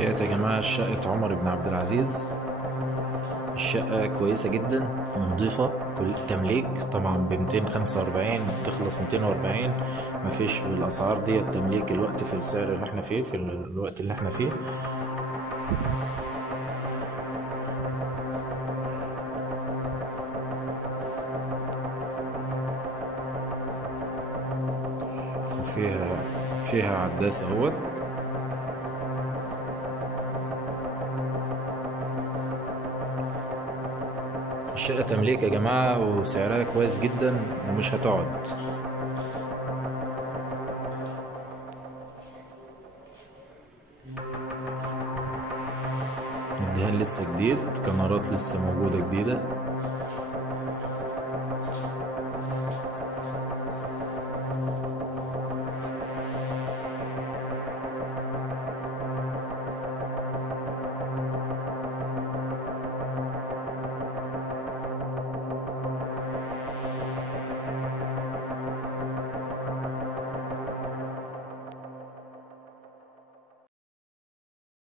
ديت يا جماعة شقة عمر بن عبد العزيز. الشقة كويسة جدا ونضيفة، كل تمليك طبعا ب245 تخلص 240. مفيش بالأسعار دي التمليك الوقت في السعر اللي احنا فيه، في الوقت اللي احنا فيه. وفيها عداس اهوت. الشقة تمليك يا جماعة وسعرها كويس جدا ومش هتقعد. الدهان لسه جديد، كاميرات لسه موجودة جديدة.